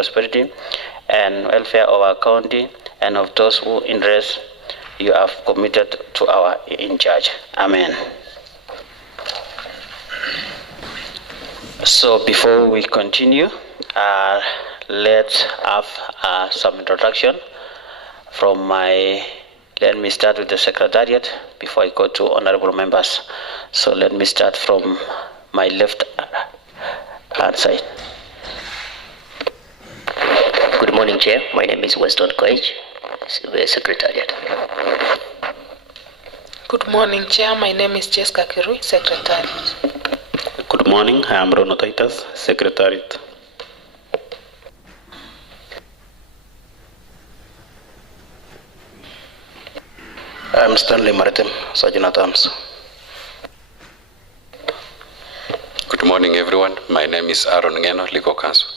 prosperity and welfare of our county and of those who interest you have committed to our in charge. Amen. So before we continue, let's have some introduction from let me start with the Secretariat before I go to honorable members. So let me start from my left hand side. Good morning, Chair. My name is Weston Koech, Secretariat. Good morning, Chair. My name is Jessica Kirui, Secretariat. Good morning. I am Rono Titus, Secretariat. I am Stanley Maritim, Sergeant at Arms. Good morning, everyone. My name is Aaron Ngeno, Legal Counsel.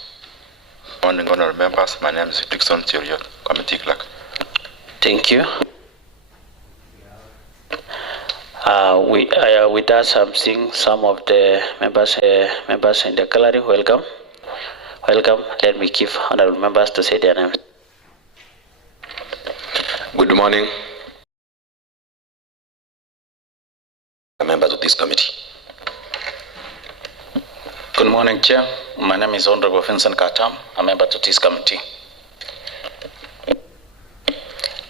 Good morning, honorable members. My name is Dixon Cheriot, Committee Clerk. Thank you. With us, I'm seeing some of the members in the gallery. Welcome. Welcome. Let me give honorable members to say their names. Good morning, members of this committee. Good morning, Chair. My name is Honorable Vincent Katam, a member to this committee.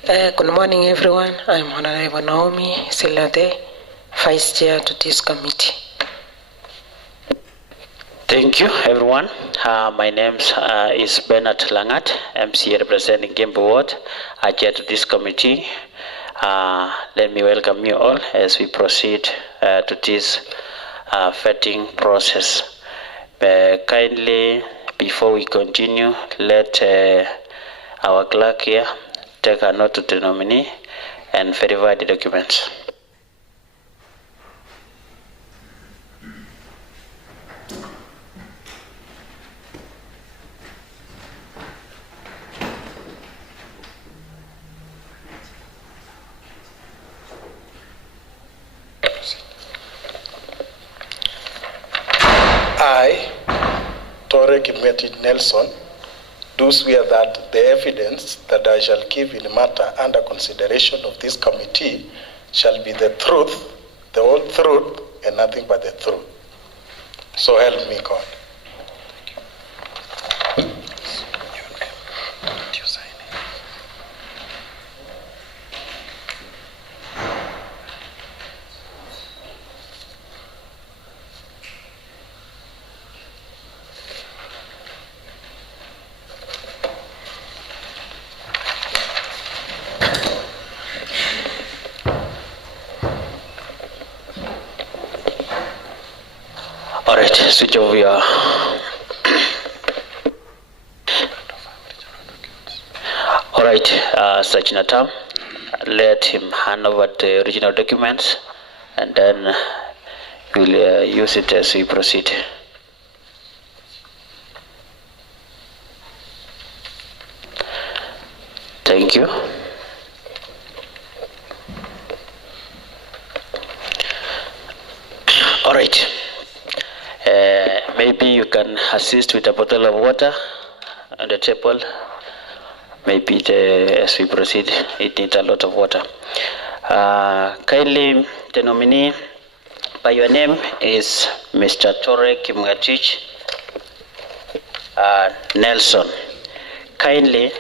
Good morning, everyone. I'm Honorable Naomi Silade, Vice Chair to this committee. Thank you, everyone. My name is Bernard Langat, MCA representing Gembu Ward. I chair to this committee. Let me welcome you all as we proceed to this vetting process. Kindly, before we continue, let our clerk here take a note to the nominee and verify the documents. I, Tore Kimeti Nelson, do swear that the evidence that I shall give in the matter under consideration of this committee shall be the truth, the whole truth, and nothing but the truth. So help me God. All right, switch over your. All right, Sergeant Atam, let him hand over the original documents, and then we'll use it as we proceed. Thank you. All right. Maybe you can assist with a bottle of water on the table. Maybe as we proceed, it needs a lot of water. Kindly, the nominee by your name is Mr. Tore Kimngatich Nelson. Kindly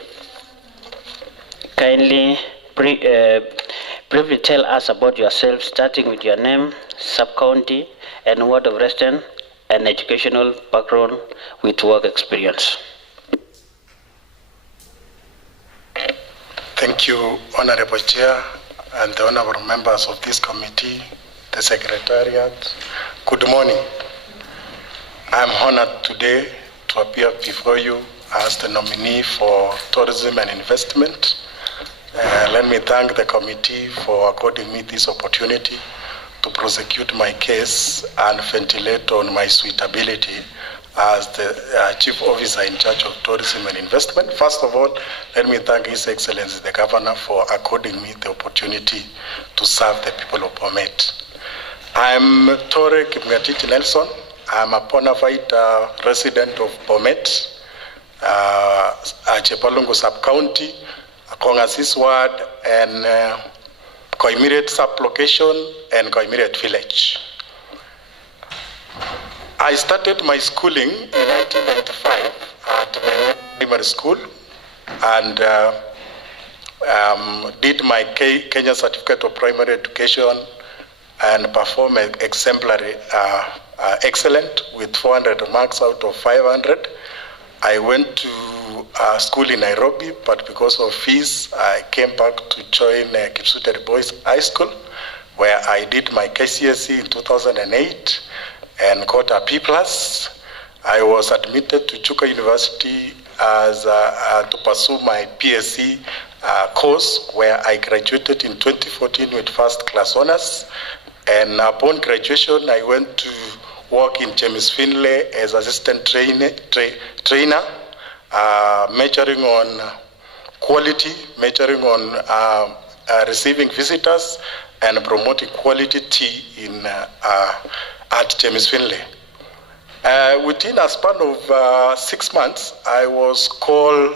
briefly tell us about yourself, starting with your name, sub-county, and ward of residence, and educational background with work experience. Thank you, Honorable Chair, and the honorable members of this committee, the Secretariat. Good morning. I am honored today to appear before you as the nominee for tourism and investment. Let me thank the committee for according me this opportunity to prosecute my case and ventilate on my suitability as the Chief Officer in charge of tourism and investment. First of all, let me thank His Excellency the Governor for according me the opportunity to serve the people of Bomet. I'm Tore Kimngatich Nelson. I'm a bona fide resident of Bomet. Chepalungu Sub-County, Kongasis Ward, and Koimiret Sub-Location, and Koimiret Village. I started my schooling in 1995 at my primary school, and did my Kenya Certificate of Primary Education and performed exemplary excellent with 400 marks out of 500. I went to school in Nairobi, but because of fees, I came back to join Kipsuteri Boys High School, where I did my KCSE in 2008 and got a B+. I was admitted to Chuka University as to pursue my PSC course, where I graduated in 2014 with first class honors. And upon graduation, I went to work in James Finlay as assistant trainer, measuring on quality, measuring on receiving visitors, and promoting quality tea in at James Finlay. Within a span of 6 months, I was called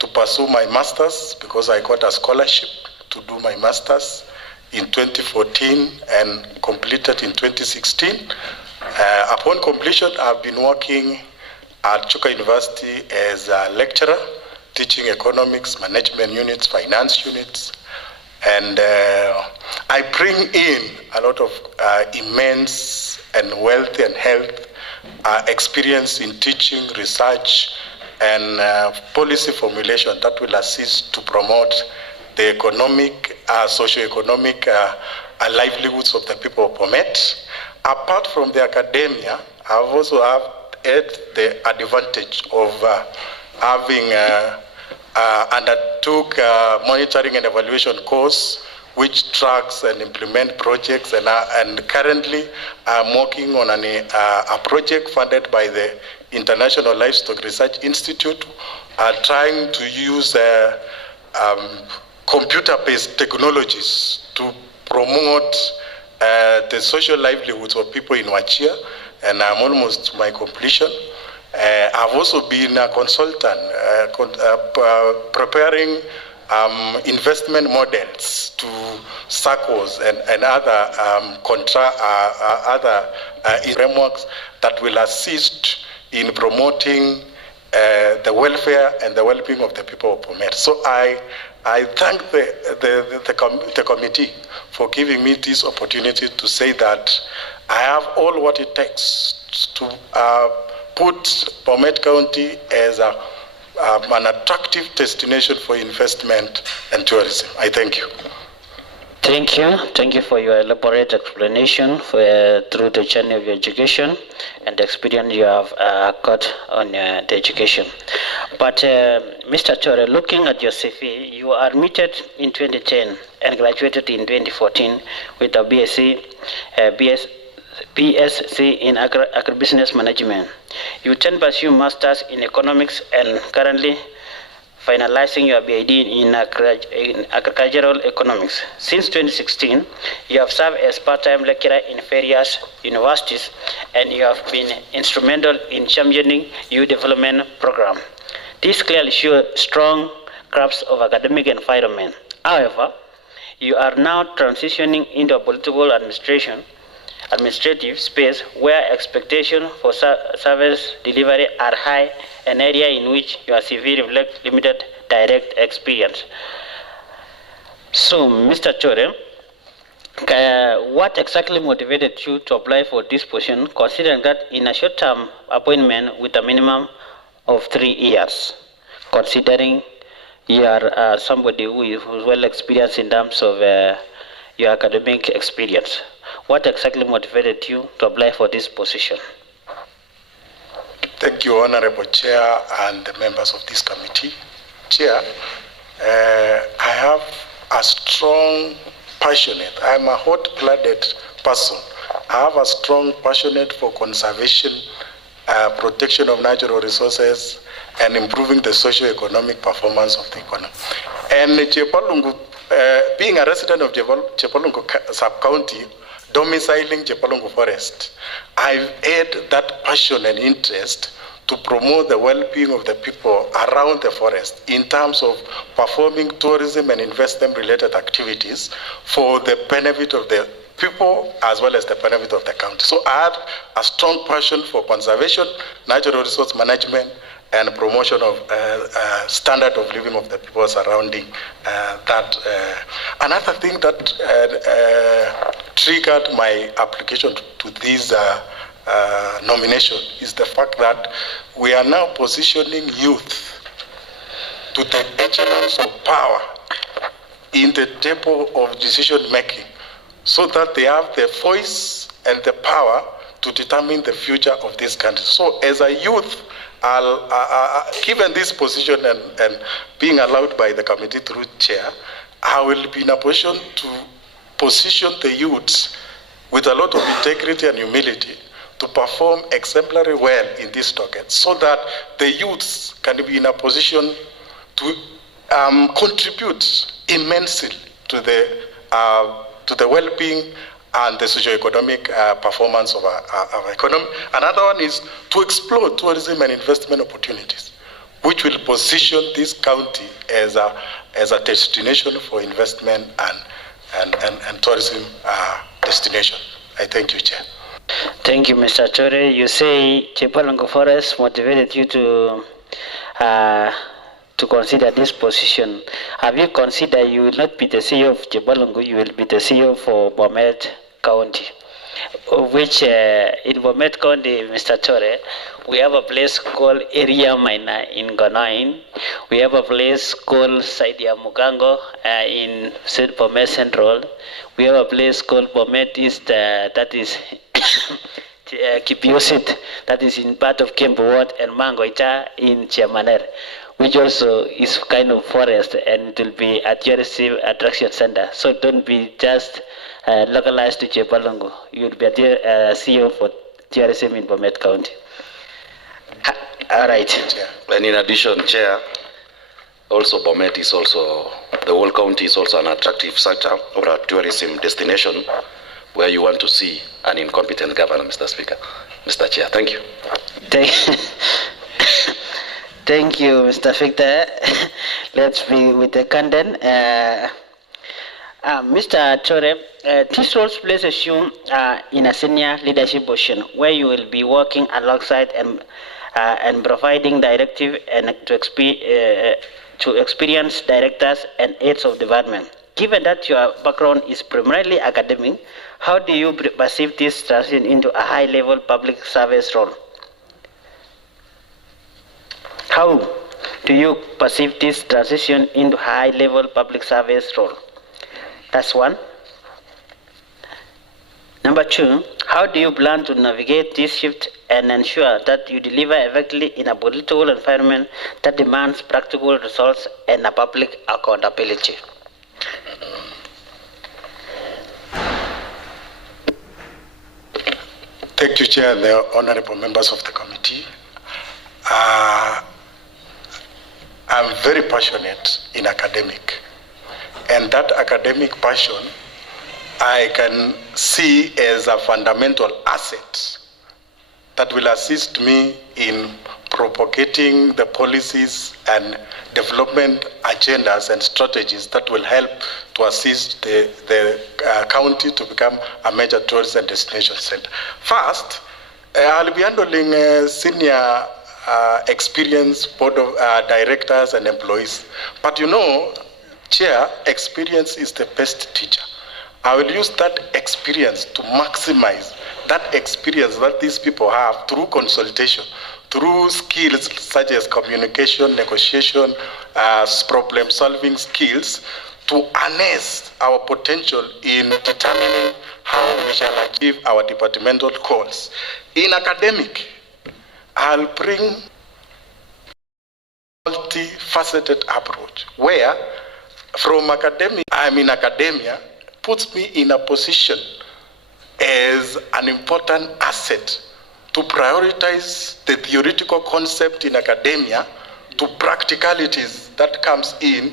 to pursue my master's because I got a scholarship to do my master's in 2014 and completed in 2016. Upon completion, I've been working at Chuka University as a lecturer, teaching economics, management units, finance units, and I bring in a lot of immense and wealth and health experience in teaching, research, and policy formulation that will assist to promote the economic, socio-economic livelihoods of the people of Bomet. Apart from the academia, I've also had the advantage of having undertook a monitoring and evaluation course which tracks and implement projects, and currently I'm working on a project funded by the International Livestock Research Institute, trying to use computer-based technologies to promote the social livelihoods of people in Wachia, and I'm almost to my completion. I've also been a consultant, preparing investment models to SACCOs and other frameworks that will assist in promoting the welfare and the well-being of the people of Bomet. So I thank the committee for giving me this opportunity to say that I have all what it takes to put Bomet County as an attractive destination for investment and tourism. I thank you. Thank you. Thank you for your elaborate explanation through the journey of your education and the experience you have got on the education. But Mr. Chore, looking at your CV, you are admitted in 2010 and graduated in 2014 with a BSc in agribusiness management. You then pursue masters in economics and currently finalizing your BID in agricultural economics. Since 2016, you have served as part-time lecturer in various universities, and you have been instrumental in championing youth development program. This clearly shows strong grasp of academic environment. However, you are now transitioning into a political administrative space where expectations for service delivery are high, an area in which your CV reflects limited direct experience. So, Mr. Chore, what exactly motivated you to apply for this position, considering that in a short-term appointment with a minimum of 3 years, considering you are somebody who is well experienced in terms of your academic experience? What exactly motivated you to apply for this position? Thank you, Honorable Chair and the members of this committee. Chair, I have a strong, passionate, I'm a hot-blooded person. I have a strong, passionate for conservation, protection of natural resources, and improving the socio-economic performance of the economy. And Chepalungu, being a resident of Chepalungu Sub-County, domiciling Chepalungu Forest, I've had that passion and interest to to promote the well-being of the people around the forest in terms of performing tourism and investment-related activities for the benefit of the people as well as the benefit of the county. So I had a strong passion for conservation, natural resource management, and promotion of standard of living of the people surrounding that. Another thing that triggered my application to this nomination is the fact that we are now positioning youth to take echelons of power in the table of decision making so that they have the voice and the power to determine the future of this country. So as a youth, given this position and being allowed by the committee through chair, I will be in a position to position the youths with a lot of integrity and humility to perform exemplary well in this docket so that the youths can be in a position to contribute immensely to the well-being and the socio-economic performance of our economy. Another one is to explore tourism and investment opportunities, which will position this county as a destination for investment and tourism destination. I thank you, Chair. Thank you, Mr. Chore. You say Chepalongo Forest motivated you to consider this position. Have you considered you will not be the CEO of Chepalongo, you will be the CEO for Bomet County, which in Bomet County, Mr. Chore, we have a place called Area Minor in Gonoin. We have a place called Saidia Mugango in Bomet Central. We have a place called Bomet East that is Kipiusit, that is in part of Kembu Ward, and Mangoita in Chiamaner, which also is kind of forest, and it will be a tourism attraction center. So don't be just localized to Chepalongo. You will be a CEO for tourism in Bomet County. All right. And in addition, Chair, also Bomet is also, the whole county is also an attractive sector or a tourism destination where you want to see an incompetent governor, Mr. Speaker. Mr. Chair, thank you. Thank you, Mr. Victor. Let's be with the content. Mr. Chore, these roles place you in a senior leadership position where you will be working alongside and providing directive and to experienced directors and aides of department. Given that your background is primarily academic, how do you perceive this transition into a high-level public service role? How do you perceive this transition into high-level public service role? That's one. Number two, how do you plan to navigate this shift and ensure that you deliver effectively in a political environment that demands practical results and a public accountability? Thank you, Chair, and the honorable members of the committee. I'm very passionate in academic, and that academic passion I can see as a fundamental asset that will assist me in propagating the policies and development agendas and strategies that will help to assist the county to become a major tourism destination center. First, I'll be handling senior experience board of directors and employees. But you know, Chair, experience is the best teacher. I will use that experience to maximize that experience that these people have through consultation, through skills such as communication, negotiation, problem-solving skills, to harness our potential in determining how we shall achieve our departmental goals. In academic, I'll bring multifaceted approach where from academic, I'm in academia, puts me in a position as an important asset to prioritize the theoretical concept in academia to practicalities that comes in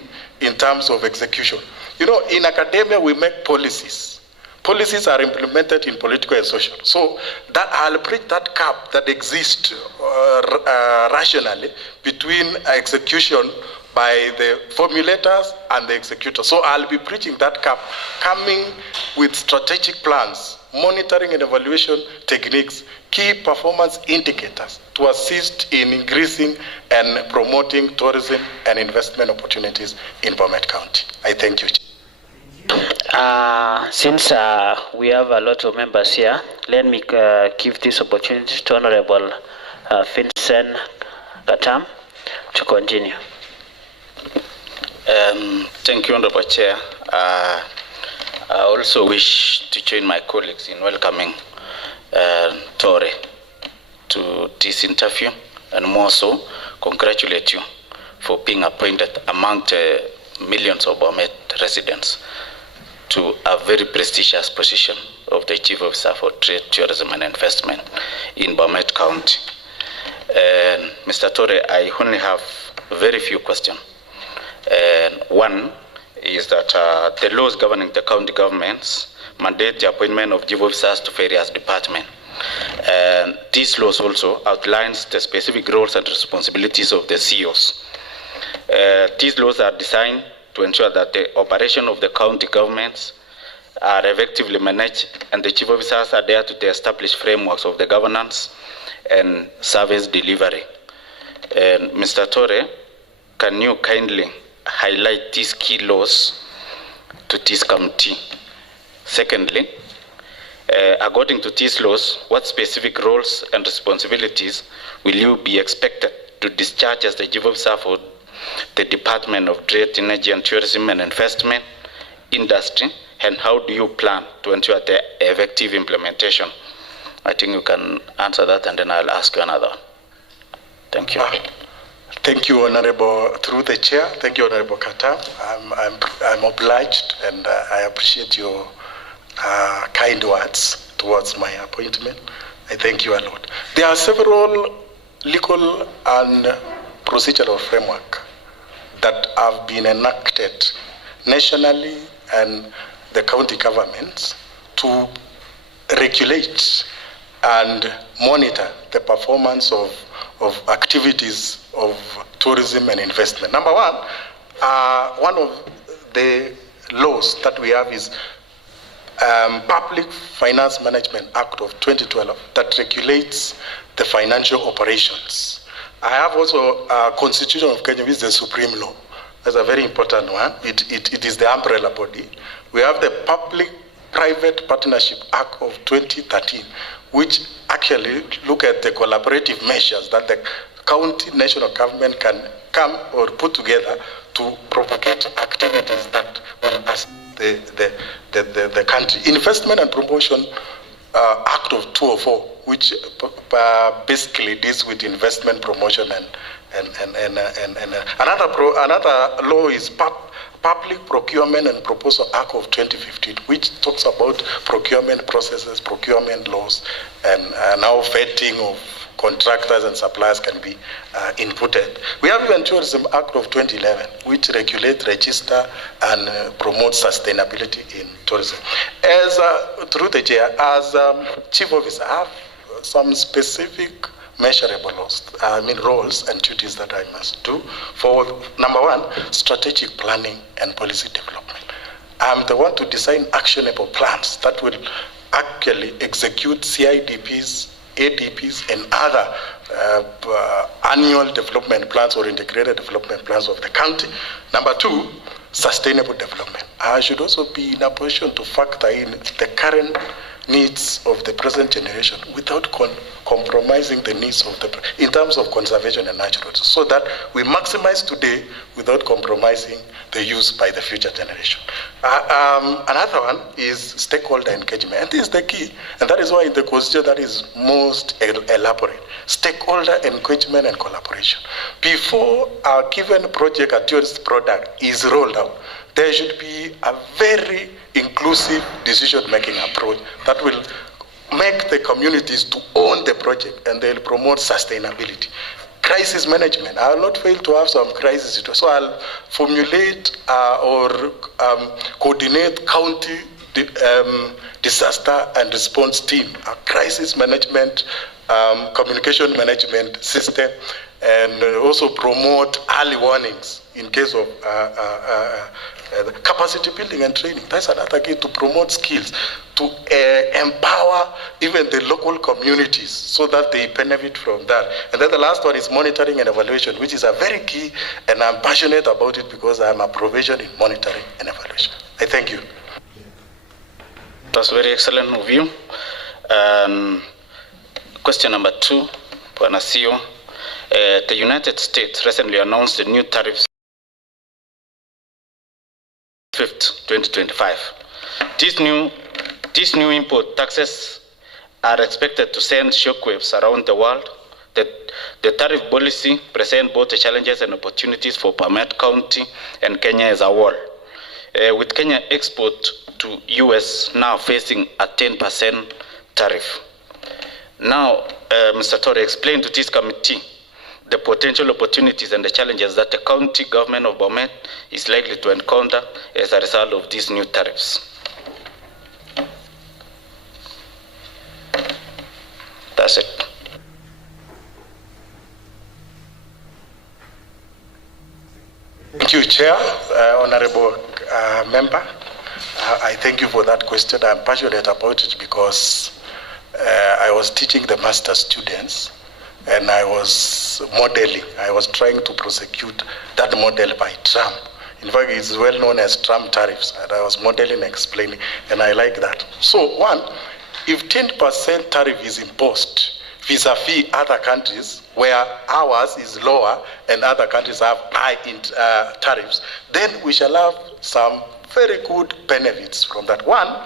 terms of execution. You know, in academia we make policies policies are implemented in political and social. So that I'll bridge that gap that exists rationally between execution by the formulators and the executors. So I'll be bridging that gap, coming with strategic plans, monitoring and evaluation techniques, key performance indicators to assist in increasing and promoting tourism and investment opportunities in Bomet County. I thank you. Since we have a lot of members here, let me give this opportunity to Honorable Vincent Katam to continue. Thank you, Honorable Chair. I also wish to join my colleagues in welcoming Tore to this interview, and more so, congratulate you for being appointed among the millions of Bomet residents to a very prestigious position of the Chief Officer for Trade, Tourism and Investment in Bomet County. Mr. Tore, I only have very few questions. One is that the laws governing the county governments mandate the appointment of chief officers to various departments. These laws also outlines the specific roles and responsibilities of the CEOs. These laws are designed to ensure that the operation of the county governments are effectively managed and the chief officers adhere to the established frameworks of the governance and service delivery. Mr. Tore, can you kindly highlight these key laws to this committee? Secondly, according to these laws, what specific roles and responsibilities will you be expected to discharge as the chief officer for the Department of Trade, Energy and Tourism and Investment Industry, and how do you plan to ensure the effective implementation? I think you can answer that, and then I'll ask you another. Thank you. Thank you, Honorable, through the chair. Thank you, Honorable Katam. I'm obliged, and I appreciate your kind words towards my appointment. I thank you a lot. There are several legal and procedural framework that have been enacted nationally and the county governments to regulate and monitor the performance of activities of tourism and investment. Number one of the laws that we have is Public Finance Management Act of 2012 that regulates the financial operations. I have also a Constitution of Kenya, which is the supreme law. That's a very important one. It is the umbrella body. We have the Public-Private Partnership Act of 2013, which actually look at the collaborative measures that the county national government can come or put together to propagate activities that will assist the country. Investment and Promotion Act of 2004, which basically deals with investment promotion and another law is Public Procurement and Proposal Act of 2015, which talks about procurement processes, procurement laws, and now vetting of contractors and suppliers can be inputted. We have even Tourism Act of 2011, which regulates, register, and promote sustainability in tourism. As through the chair, as chief officer, I have some specific measurable roles and duties that I must do. For number one, strategic planning and policy development. I'm the one to design actionable plans that will actually execute CIDPs, ADPs, and other annual development plans or integrated development plans of the county. Number two, sustainable development. I should also be in a position to factor in the current needs of the present generation without compromising the needs of in terms of conservation and natural resources, so that we maximize today without compromising the use by the future generation. Another one is stakeholder engagement, and this is the key, and that is why in the constitution that is most elaborate. Stakeholder engagement and collaboration. Before a given project, a tourist product is rolled out, there should be a very inclusive decision-making approach that will make the communities to own the project, and they'll promote sustainability. Crisis management. I will not fail to have some crisis. So I'll formulate or coordinate county disaster and response team, a crisis management, communication management system, and also promote early warnings in case of capacity building and training. That's another key, to promote skills, to empower even the local communities so that they benefit from that. And then the last one is monitoring and evaluation, which is a very key, and I'm passionate about it because I'm a provision in monitoring and evaluation. I thank you. That's very excellent of you. Question number 2, Bwana CEO. The United States recently announced the new tariffs 5th, 2025. These new import taxes are expected to send shockwaves around the world. The tariff policy presents both the challenges and opportunities for Bomet County and Kenya as a whole. With Kenya export to US now facing a 10% tariff. Now, Mr. Torre, explain to this committee the potential opportunities and the challenges that the county government of Bomet is likely to encounter as a result of these new tariffs. That's it. Thank you, Chair, Honorable Member. I thank you for that question. I'm passionate about it because I was teaching the master students and I was modeling. I was trying to prosecute that model by Trump. In fact, it's well known as Trump tariffs, and I was modeling and explaining, and I like that. So, one, if 10% tariff is imposed vis-a-vis other countries where ours is lower and other countries have high tariffs, then we shall have some very good benefits from that. One,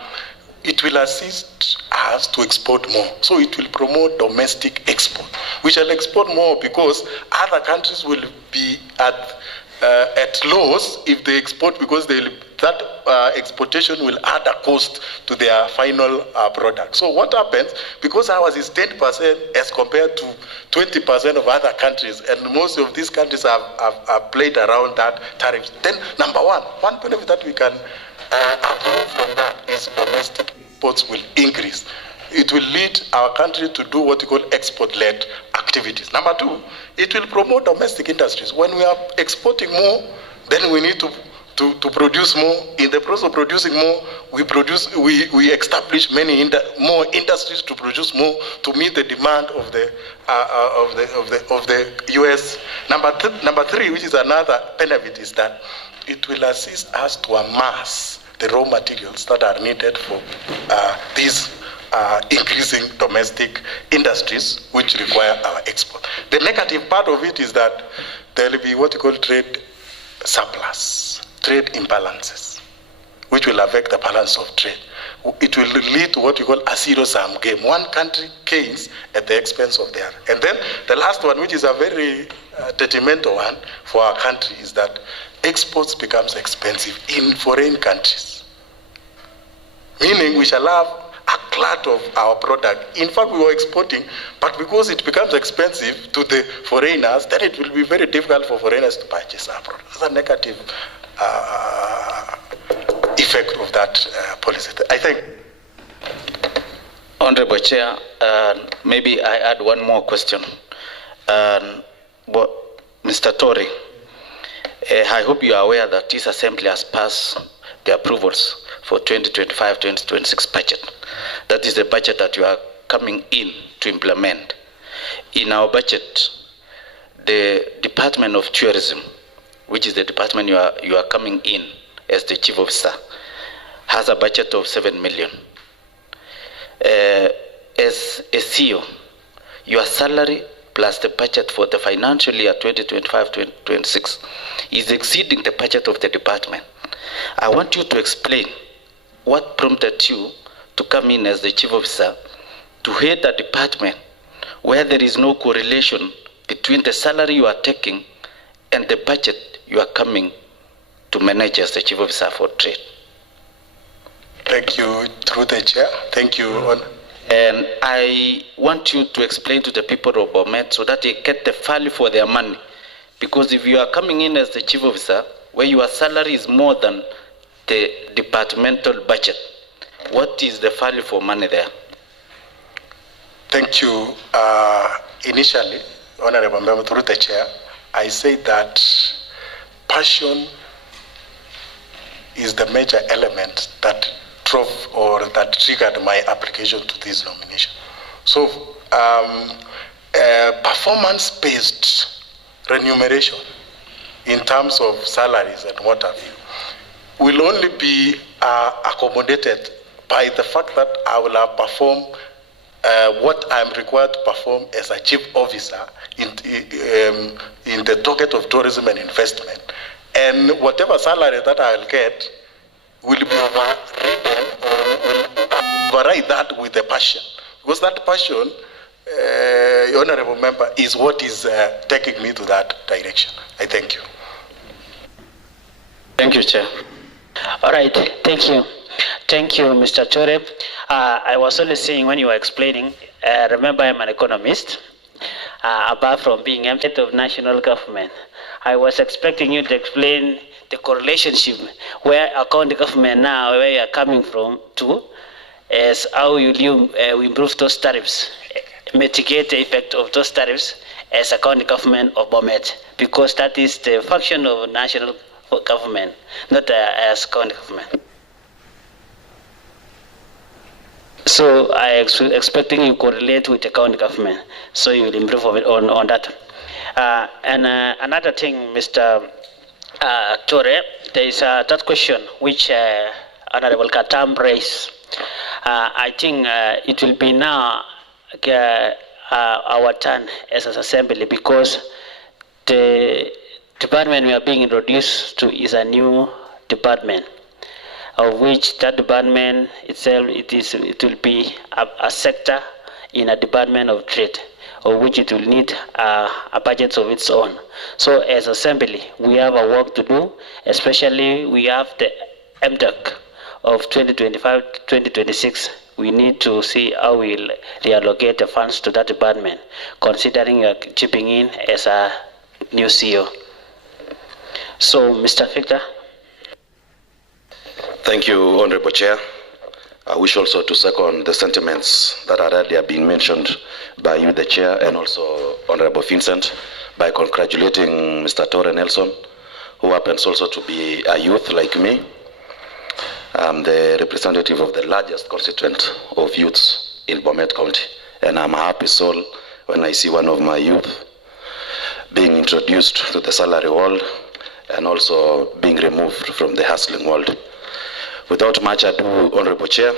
it will assist us to export more. So it will promote domestic export. We shall export more because other countries will be at loss if they export, because that exportation will add a cost to their final product. So what happens, because ours is 10% as compared to 20% of other countries, and most of these countries have played around that tariff, then number one benefit that we can avoid from that is domestic exports will increase. It will lead our country to do what we call export-led activities. Number two, it will promote domestic industries. When we are exporting more, then we need to produce more. In the process of producing more, we establish more industries to produce more to meet the demand of the U.S. Number three, which is another benefit, is that it will assist us to amass the raw materials that are needed for these increasing domestic industries which require our export. The negative part of it is that there will be what we call trade surplus, trade imbalances, which will affect the balance of trade. It will lead to what we call a zero-sum game. One country gains at the expense of the other. And then the last one, which is a very detrimental one for our country, is that exports becomes expensive in foreign countries. Meaning we shall have a glut of our product. In fact, we were exporting, but because it becomes expensive to the foreigners, then it will be very difficult for foreigners to purchase our product. That's a negative effect of that policy, I think. Honorable Chair, maybe I add one more question. Mr. Torre, I hope you are aware that this assembly has passed the approvals for 2025-2026 budget. That is the budget that you are coming in to implement. In our budget, the Department of Tourism, which is the department you are coming in as the chief officer, has a budget of 7 million. As a CEO, your salary plus the budget for the financial year 2025-2026 is exceeding the budget of the department. I want you to explain what prompted you to come in as the chief officer to head a department where there is no correlation between the salary you are taking and the budget you are coming to manage as the chief officer for trade. Thank you, through the chair. Thank you. And I want you to explain to the people of Bomet so that they get the value for their money. Because if you are coming in as the chief officer, where your salary is more than the departmental budget, What is the value for money there? Thank you. Initially, Honorable Member, through the chair, I said that passion is the major element that drove or that triggered my application to this nomination. So, performance-based remuneration in terms of salaries and what have you will only be accommodated by the fact that I will have performed what I'm required to perform as a chief officer in the docket of tourism and investment. And whatever salary that I'll get will be overridden or will override that with the passion. Because that passion, Honorable Member, is what is taking me to that direction. I thank you. Thank you, Chair. All right, thank you. Thank you, Mr. Tore. I was only saying when you were explaining, remember I'm an economist, apart from being head of national government. I was expecting you to explain the correlation where a county government now, where you are coming from to, is how will you improve those tariffs, mitigate the effect of those tariffs as a county government of Bomet, because that is the function of national government, not as county government. So I expecting you correlate with the county government, so you will improve on that. And another thing, Mr. Tore, there is that question which Honorable Katam raised. I think it will be now our turn as an assembly, because the department we are being introduced to is a new department, of which that department itself, it will be a sector in a department of trade, of which it will need a budget of its own. So as assembly, we have a work to do, especially we have the MDOC of 2025-2026. We need to see how we'll reallocate the funds to that department, considering chipping in as a new CEO. So, Mr. Victor. Thank you, Honorable Chair. I wish also to second the sentiments that already have been mentioned by you, the Chair, and also Honorable Vincent, by congratulating Mr. Tore Nelson, who happens also to be a youth like me. I'm the representative of the largest constituent of youths in Bomet County, and I'm a happy soul when I see one of my youth being introduced to the salary world and also being removed from the hustling world. Without much ado, Honorable Chair,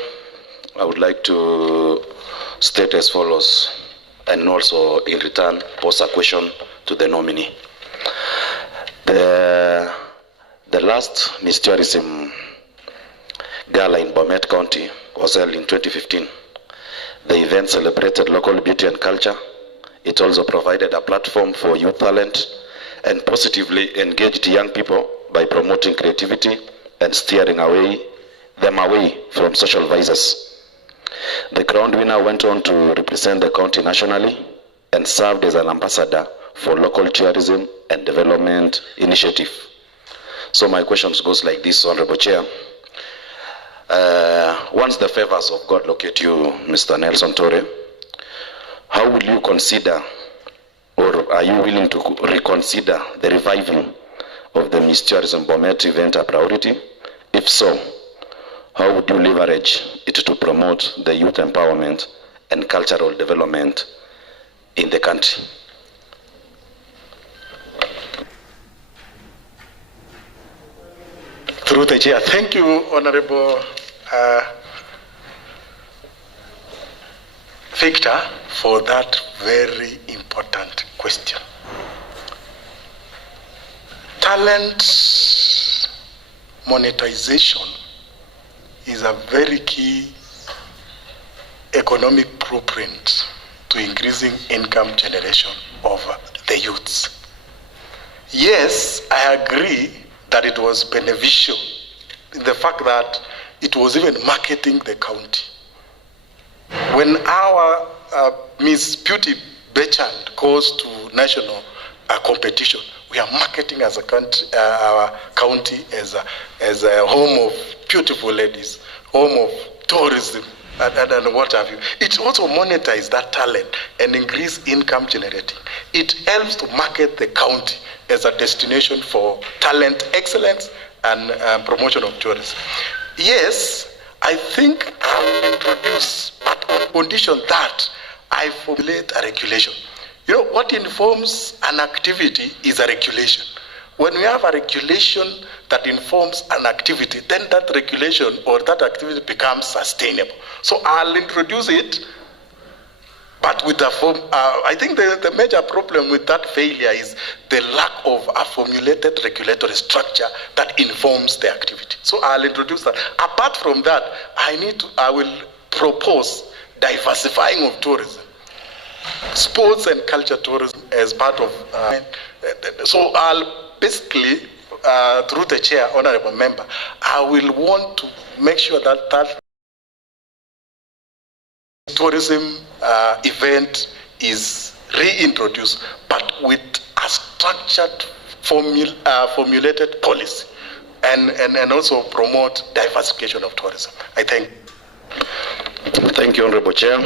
I would like to state as follows, and also in return pose a question to the nominee. The last Miss Tourism Gala in Bomet County was held in 2015. The event celebrated local beauty and culture. It also provided a platform for youth talent and positively engaged young people by promoting creativity and steering them away from social vices. The crowned winner went on to represent the county nationally and served as an ambassador for local tourism and development initiative. So my questions goes like this, Honorable Chair. Once the favors of God locate you, Mr. Nelson Tore, how will you consider, or are you willing to reconsider the reviving of the Miss Tourism Bomet event a priority? If so, how would you leverage it to promote the youth empowerment and cultural development in the country? Through the chair. Thank you, Honorable Victor, for that very important question. Talent monetization is a very key economic blueprint to increasing income generation of the youths. Yes, I agree that it was beneficial in the fact that it was even marketing the county. When our Miss Beauty Bechand goes to national competition, we are marketing as a country, our county as a home of beautiful ladies, home of tourism and what have you. It also monetizes that talent and increase income generating. It helps to market the county as a destination for talent excellence and promotion of tourism. Yes, I think I will introduce, but on condition that I formulate a regulation. You know, what informs an activity is a regulation. When we have a regulation that informs an activity, then that regulation or that activity becomes sustainable. So I'll introduce it, but with the form, I think the major problem with that failure is the lack of a formulated regulatory structure that informs the activity. So I'll introduce that. Apart from that, I will propose diversifying of tourism, sports and culture tourism as part of, so I'll basically, through the chair, honorable member, I will want to make sure that tourism event is reintroduced, but with a structured, formulated policy, and also promote diversification of tourism. I thank you. Thank you, Honorable Chair.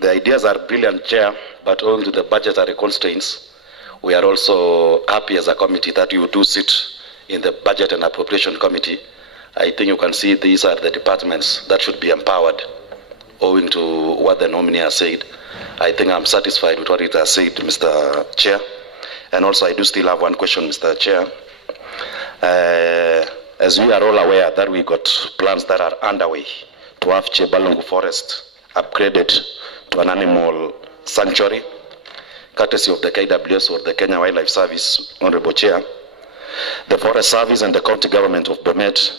The ideas are brilliant, Chair, but owing to the budgetary constraints, we are also happy as a committee that you do sit in the Budget and Appropriation Committee. I think you can see these are the departments that should be empowered owing to what the nominee has said. I think I'm satisfied with what it has said, Mr. Chair. And also I do still have one question, Mr. Chair. As we are all aware that we got plans that are underway to have Chebalungu Forest upgraded to an animal sanctuary, courtesy of the KWS or the Kenya Wildlife Service, Honorable Chair. The Forest Service and the county government of Bomet,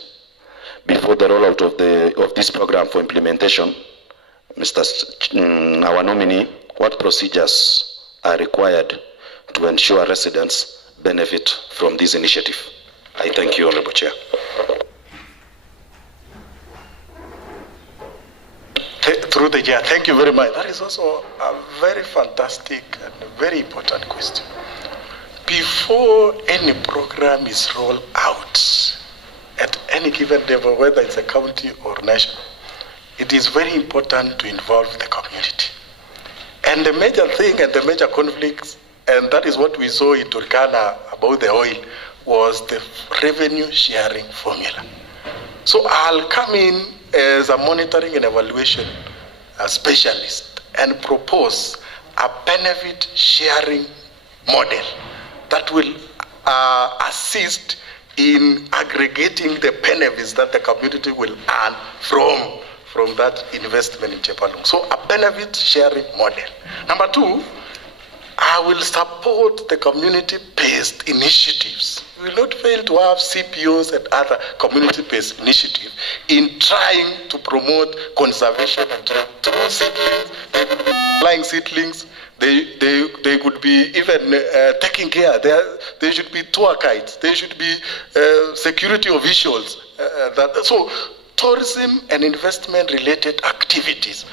before the rollout of this program for implementation, our nominee, what procedures are required to ensure residents benefit from this initiative? I thank you, Honorable Chair. Through the chair, thank you very much. That is also a very fantastic and very important question. Before any program is rolled out at any given level, whether it's a county or national, it is very important to involve the community. And the major thing and the major conflicts, and that is what we saw in Turkana about the oil, was the revenue sharing formula. So I'll come in as a monitoring and evaluation specialist and propose a benefit sharing model that will assist in aggregating the benefits that the community will earn from that investment in Chepalung. So a benefit sharing model. Number two, I will support the community-based initiatives. We will not fail to have CPOs and other community-based initiatives in trying to promote conservation and through seedlings. They could be flying seedlings. They could be even taking care. There should be tour guides. There should be security officials. So tourism and investment-related activities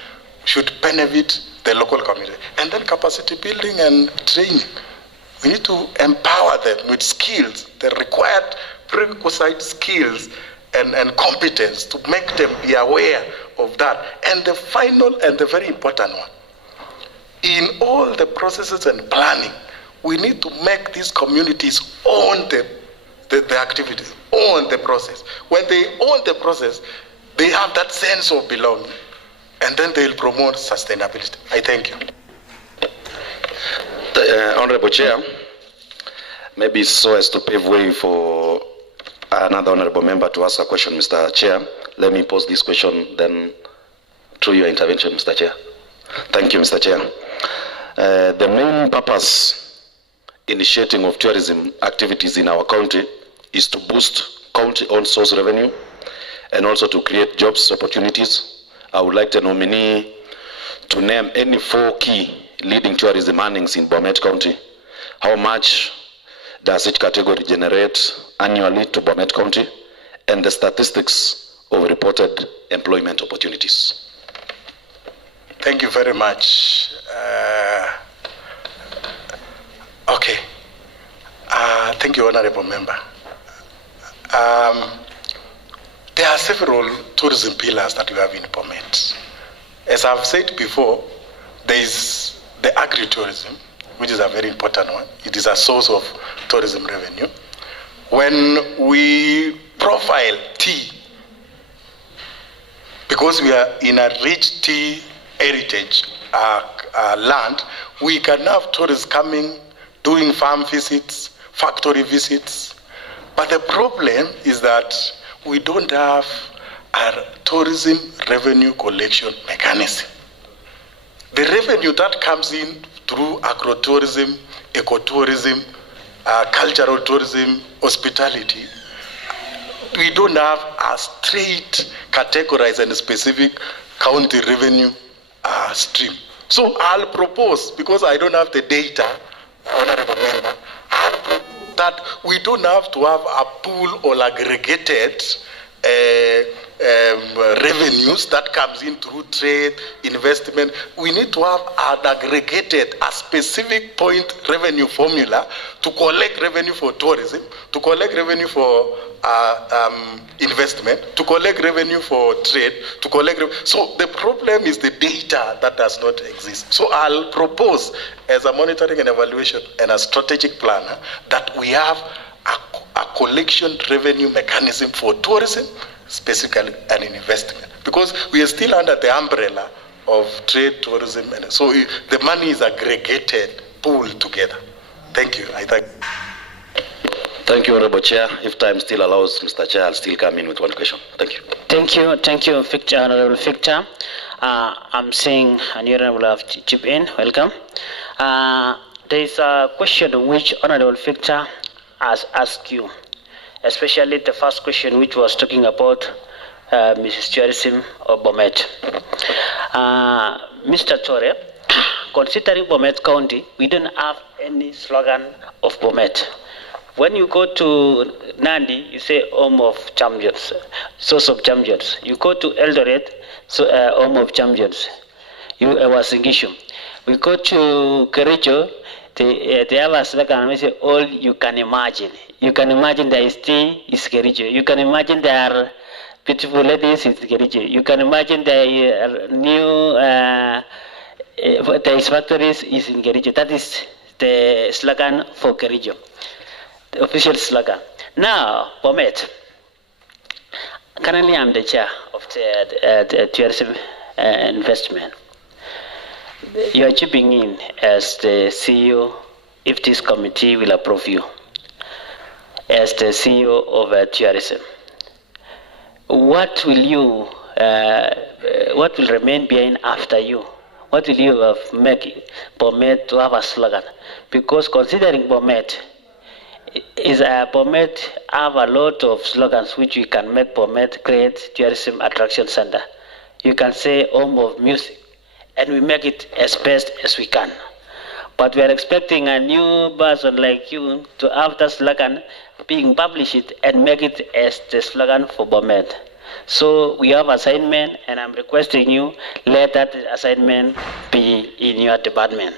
should benefit the local community. And then capacity building and training. We need to empower them with skills, the required prerequisite skills and competence to make them be aware of that. And the final and the very important one, in all the processes and planning, we need to make these communities own the activities, own the process. When they own the process, they have that sense of belonging. And then they'll promote sustainability. I thank you. Honorable Chair, maybe so as to pave way for another honorable member to ask a question, Mr. Chair, let me pose this question then through your intervention, Mr. Chair. Thank you, Mr. Chair. The main purpose initiating of tourism activities in our county is to boost county-owned source revenue and also to create jobs opportunities. I would like the nominee to name any 4 key leading tourism earnings in Bomet County. How much does each category generate annually to Bomet County? And the statistics of reported employment opportunities. Thank you very much. Okay. Thank you, Honorable Member. There there are several tourism pillars that we have in Bomet. As I've said before, there is the agri-tourism, which is a very important one. It is a source of tourism revenue. When we profile tea, because we are in a rich tea heritage land, we can have tourists coming, doing farm visits, factory visits. But the problem is that we don't have a tourism revenue collection mechanism. The revenue that comes in through agro-tourism, eco-tourism, cultural tourism, hospitality, we don't have a straight, categorized and specific county revenue stream. So I'll propose, because I don't have the data, Honorable Member, that we don't have to have a pool or aggregated revenues that comes in through trade, investment. We need to have an aggregated, a specific point revenue formula to collect revenue for tourism, to collect revenue for investment, to collect revenue for trade, to collect so the problem is the data that does not exist. So I'll propose as a monitoring and evaluation and a strategic planner that we have a collection revenue mechanism for tourism, specifically, and investment, because we are still under the umbrella of trade, tourism, and so the money is aggregated, pooled together. Thank you. I thank. Thank you, Honorable Chair. If time still allows, Mr. Chair, I'll still come in with one question. Thank you. Thank you, Victor, Honorable Victor. I'm seeing an Honorable have to chip in. Welcome. There is a question which Honorable Victor has asked you, especially the first question, which was talking about Mrs. Tourism of Bomet. Mr. Tore, considering Bomet County, we don't have any slogan of Bomet. When you go to Nandi, you say home of champions, source of champions. You go to Eldoret, so home of champions. You was Singishu. We go to Kericho, they have a slogan, and we say all you can imagine. You can imagine there is tea, is Kericho. You can imagine there are beautiful ladies, is Kericho. You can imagine there are new there is factories, is in Kericho. That is the slogan for Kericho. The official slogan. Now, Bomet. Currently, I'm the chair of the tourism investment. You are chipping in as the CEO, if this committee will approve you, as the CEO of tourism. What will remain behind after you? What will you make Bomet to have a slogan? Because considering Bomet, Bomet have a lot of slogans which we can make Bomet great tourism attraction center. You can say home of music, and we make it as best as we can. But we are expecting a new person like you to have the slogan being published and make it as the slogan for Bomet. So we have assignment, and I'm requesting you let that assignment be in your department.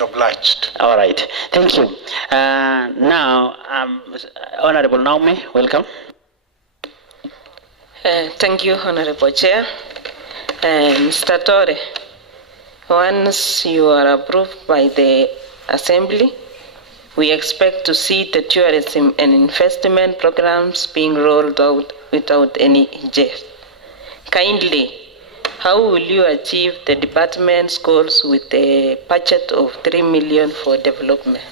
Obliged. All right. Thank you. Now, Honorable Naomi, welcome. Thank you, Honorable Chair. Mr. Tore, once you are approved by the Assembly, we expect to see the tourism and investment programs being rolled out without any hindrance. Kindly, how will you achieve the department's goals with a budget of 3 million for development?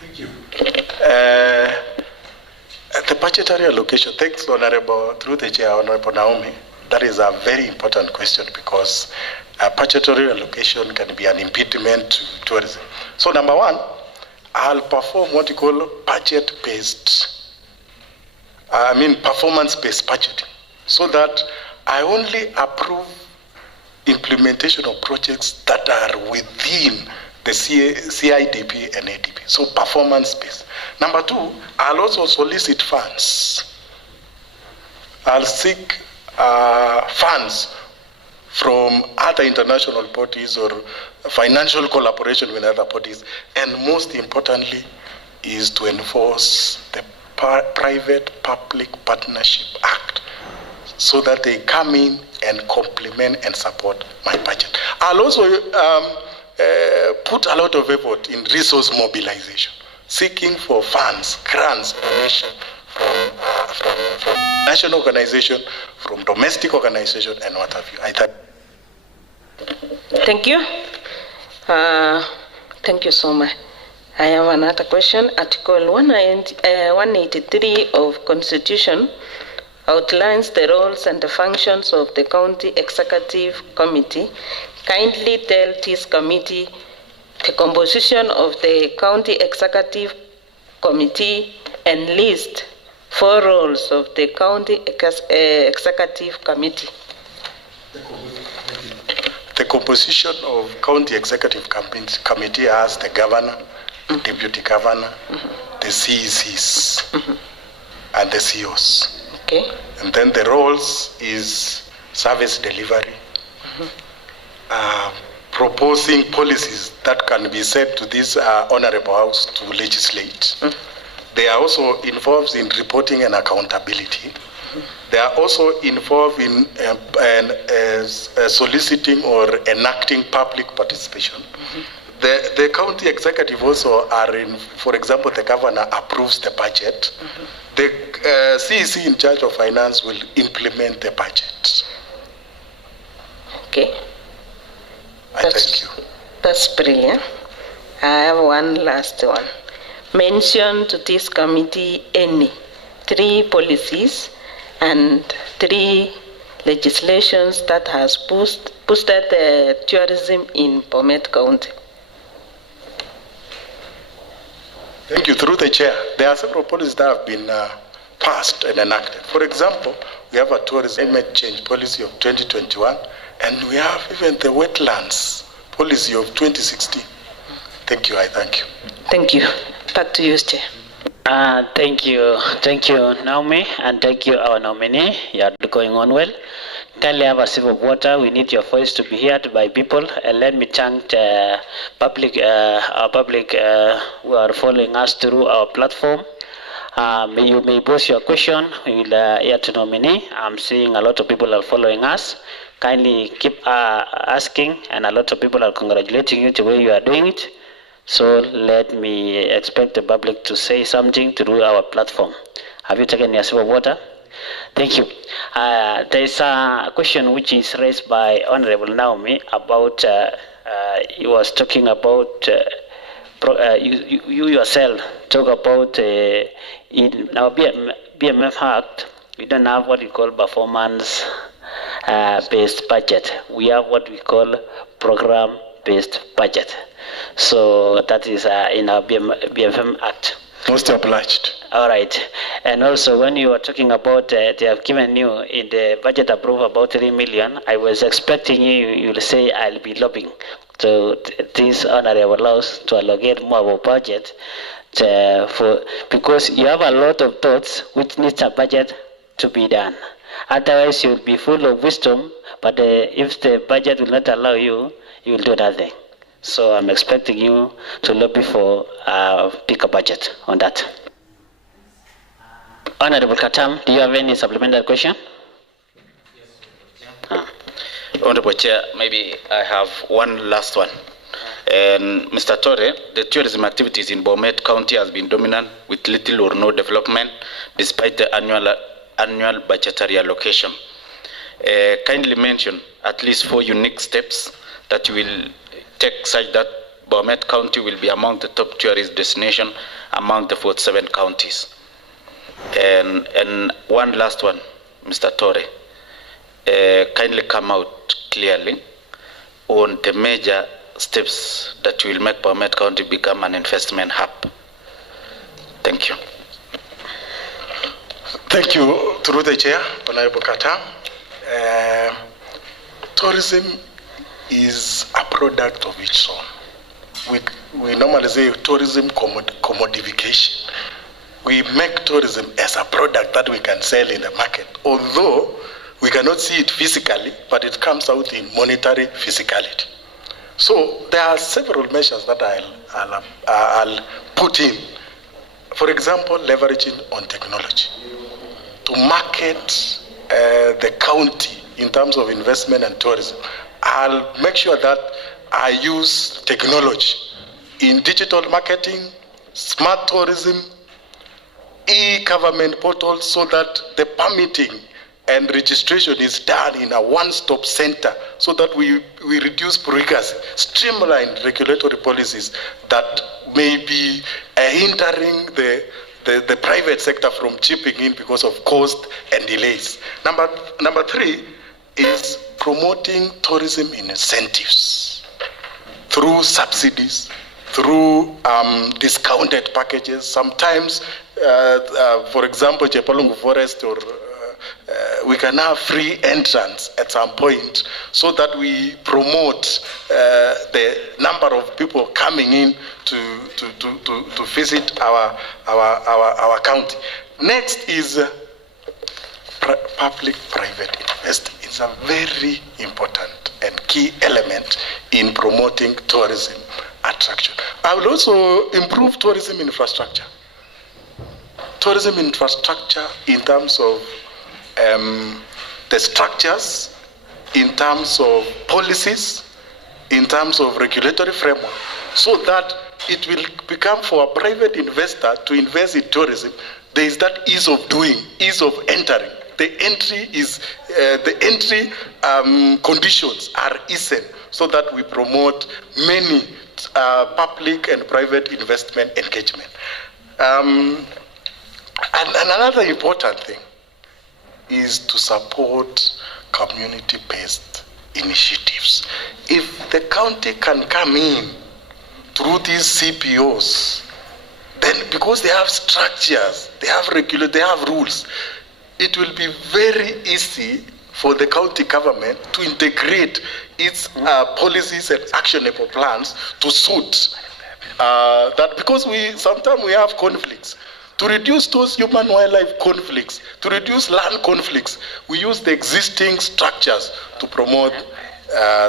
Thank you. The budgetary allocation, thanks, Honorable, through the Chair, Honorable Naomi. That is a very important question because budgetary allocation can be an impediment to tourism. So, number one, I'll perform what you call performance-based budgeting, so that I only approve implementation of projects that are within the CIDP and ADP, so performance-based. Number two, I'll also solicit funds. I'll seek funds from other international bodies or financial collaboration with other bodies, and most importantly, is to enforce the Private-Public Partnership Act so that they come in and complement and support my budget. I'll also put a lot of effort in resource mobilization, seeking for funds, grants, donation from national organization, from domestic organization, and what have you. Thank you. Thank you so much. I have another question. Article 183 of Constitution outlines the roles and the functions of the County Executive Committee. Kindly tell this committee the composition of the County Executive Committee and list 4 roles of the County Executive Committee. The composition of County Executive Committee has the governor, deputy governor, the CECs, and the CEOs. Okay. And then the roles is service delivery, proposing policies that can be sent to this honorable house to legislate. They are also involved in reporting and accountability. They are also involved in soliciting or enacting public participation. The county executive also are in, for example, the governor approves the budget. The CEC in charge of finance will implement the budget. Okay. Thank you. That's brilliant. I have one last one. Mention to this committee any 3 policies and 3 legislations that has boosted the tourism in Bomet County. Thank you. Through the chair, there are several policies that have been passed and enacted. For example, we have a tourism climate change policy of 2021, and we have even the wetlands policy of 2016. Thank you. I thank you. Thank you. Back to you, Chair. Thank you, Naomi, and thank you, our nominee. You are going on well. Kindly have a sip of water. We need your voice to be heard by people. And let me thank the public, our public who are following us through our platform. You may pose your question. We will hear to nominee. I'm seeing a lot of people are following us. Kindly keep asking, and a lot of people are congratulating you the way you are doing it. So let me expect the public to say something through our platform. Have you taken your sip of water? Thank you. There is a question which is raised by Honorable Naomi about, he was talking about, you yourself talk about in our BMF Act, we don't have what we call performance based budget. We have what we call program based budget. So that is in our BFM Act. Most obliged. All right. And also when you were talking about they have given you in the budget approval about 3 million, I was expecting you'll say I'll be lobbying to this honorable laws to allocate more of a budget because you have a lot of thoughts which needs a budget to be done. Otherwise you'll be full of wisdom, but if the budget will not allow you, you will do nothing. So I'm expecting you to lobby for bigger budget on that. Honorable Katam, do you have any supplementary question? Honorable Chair, maybe I have one last one. And Mr. Torre, the tourism activities in Bomet County has been dominant with little or no development despite the annual budgetary allocation. Kindly mention at least 4 unique steps that will take such that Bomet County will be among the top tourist destination among the 47 counties. And one last one, Mr. Torre, kindly come out clearly on the major steps that will make Bomet County become an investment hub. Thank you. Thank you. Through the chair, Honorable Katam. Tourism is a product of its own. We normally say tourism commodification. We make tourism as a product that we can sell in the market, although we cannot see it physically, but it comes out in monetary physicality. So there are several measures that I'll put in for example, leveraging on technology to market the county in terms of investment and tourism. I'll make sure that I use technology in digital marketing, smart tourism, e-government portals, so that the permitting and registration is done in a one-stop center, so that we reduce bureaucracy, streamline regulatory policies that may be hindering the private sector from chipping in because of cost and delays. Number three is promoting tourism incentives through subsidies, through discounted packages. Sometimes, for example, Chepalungu Forest, or we can have free entrance at some point, so that we promote the number of people coming in to visit our county. Next is public-private investing. It's a very important and key element in promoting tourism attraction. I will also improve tourism infrastructure. Tourism infrastructure in terms of the structures, in terms of policies, in terms of regulatory framework, so that it will become for a private investor to invest in tourism. There is that ease of doing, ease of entering. The entry conditions are easy, so that we promote many public and private investment engagement. And another important thing is to support community-based initiatives. If the county can come in through these CPOs, then because they have structures, they have they have rules, it will be very easy for the county government to integrate its policies and actionable plans to suit that, because sometimes we have conflicts. To reduce those human-wildlife conflicts, to reduce land conflicts, we use the existing structures to promote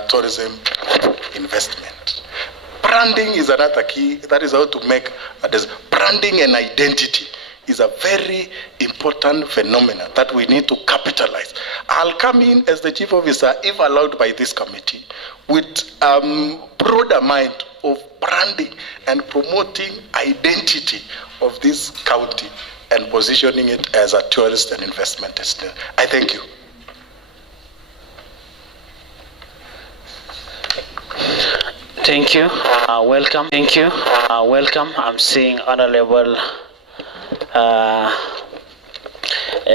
tourism investment. Branding is another key. That is how to make branding and identity is a very important phenomenon that we need to capitalize. I'll come in as the chief officer, if allowed by this committee, with broader mind of branding and promoting identity of this county and positioning it as a tourist and investment destination. I thank you. Thank you. Welcome. Thank you. Welcome. I'm seeing Honorable a